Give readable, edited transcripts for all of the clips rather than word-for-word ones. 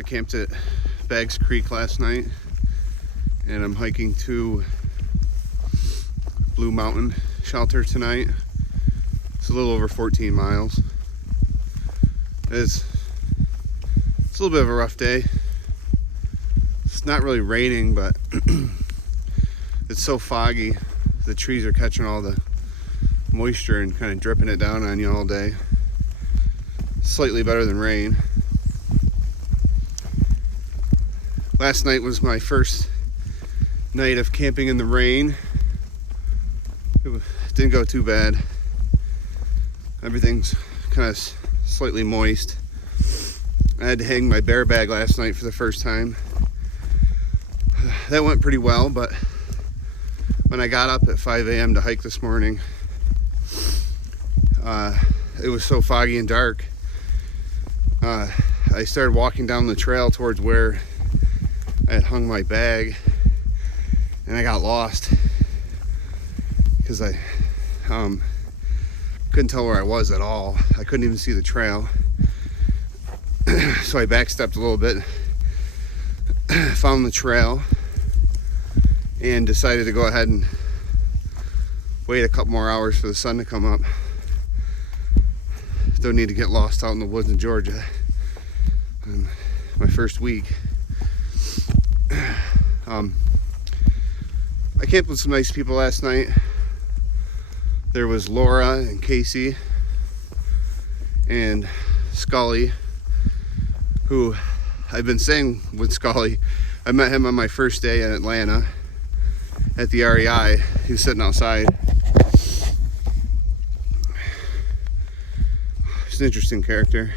I camped at Baggs Creek last night, and I'm hiking to Blue Mountain Shelter tonight. It's a little over 14 miles. It's a little bit of a rough day. It's not really raining, but it's so foggy. The trees are catching all the moisture and kind of dripping it down on you all day. Slightly better than rain. Last night was my first night of camping in the rain. It didn't go too bad. Everything's kind of slightly moist. I had to hang my bear bag last night for the first time. That went pretty well, but when I got up at 5 a.m. to hike this morning, it was so foggy and dark. I started walking down the trail towards where I had hung my bag, and I got lost because I couldn't tell where I was at all. I couldn't even see the trail. So I backstepped a little bit, found the trail, and decided to go ahead and wait a couple more hours for the sun to come up. Don't need to get lost out in the woods in Georgia on my first week. I camped with some nice people last night. There was Laura and Casey and Scully, who I've been staying with Scully. I met him on my first day in Atlanta at the REI. He was sitting outside. He's an interesting character.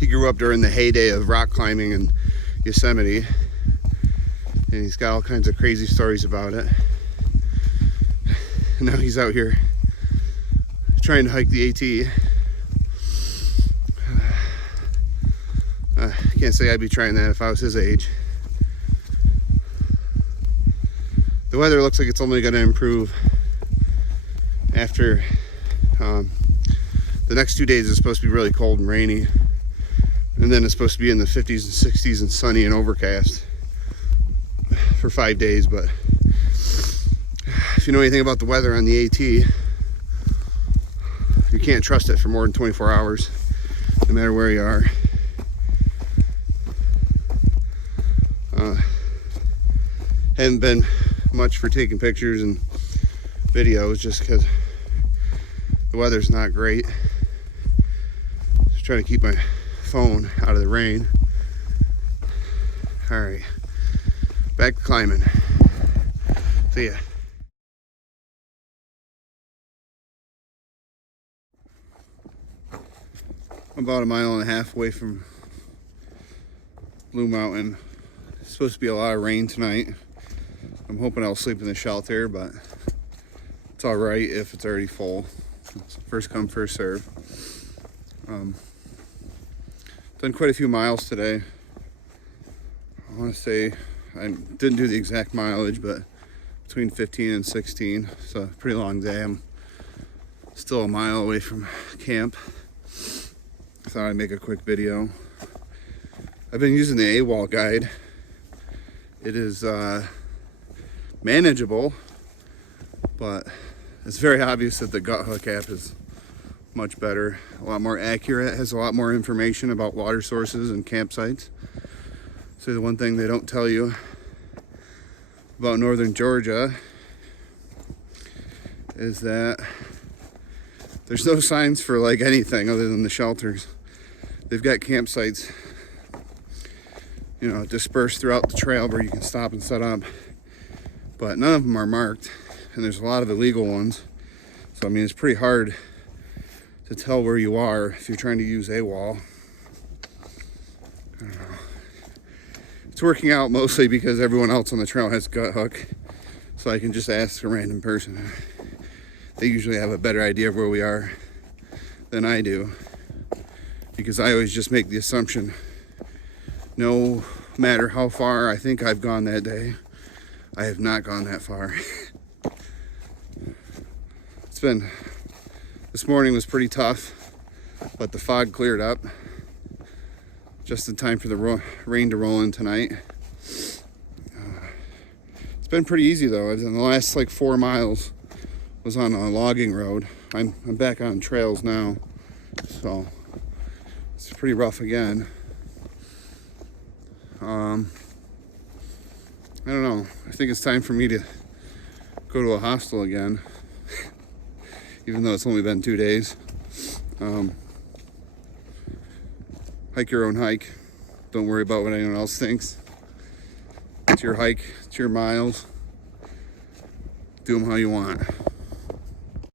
He grew up during the heyday of rock climbing in Yosemite, and he's got all kinds of crazy stories about it. And now he's out here trying to hike the AT. I can't say I'd be trying that if I was his age. The weather looks like it's only going to improve after the next 2 days. Is supposed to be really cold and rainy, and then it's supposed to be in the 50s and 60s and sunny and overcast for 5 days. But if you know anything about the weather on the AT, you can't trust it for more than 24 hours, no matter where you are. Haven't been much for taking pictures and videos just because the weather's not great. Just trying to keep my phone out of the rain. All right, back to climbing. See ya. I'm about 1.5 miles away from Blue Mountain. It's supposed to be a lot of rain tonight. I'm hoping I'll sleep in the shelter, but it's all right if it's already full. It's first come, first serve. Done quite a few miles today. I want to say I didn't do the exact mileage, but between 15 and 16. It's a pretty long day. I'm still 1 mile away from camp. I thought I'd make a quick video. I've been using the AWOL guide. It is manageable, but it's very obvious that the Guthook app is much better, a lot more accurate, has a lot more information about water sources and campsites. So the one thing they don't tell you about northern Georgia is that there's no signs for like anything other than the shelters. They've got campsites, you know, dispersed throughout the trail where you can stop and set up, but none of them are marked, and there's a lot of illegal ones. So I mean, it's pretty hard to tell where you are if you're trying to use AWOL. I don't know. It's working out mostly because everyone else on the trail has Guthook, so I can just ask a random person. They usually have a better idea of where we are than I do, because I always just make the assumption, no matter how far I think I've gone that day, I have not gone that far. This morning was pretty tough. but the fog cleared up just in time for the rain to roll in tonight. It's been pretty easy though. In the last like 4 miles was on a logging road. I'm back on trails now, so it's pretty rough again. I don't know. I think it's time for me to go to a hostel again, even though it's only been 2 days. Hike your own hike. Don't worry about what anyone else thinks. It's your hike. It's your miles. Do them how you want.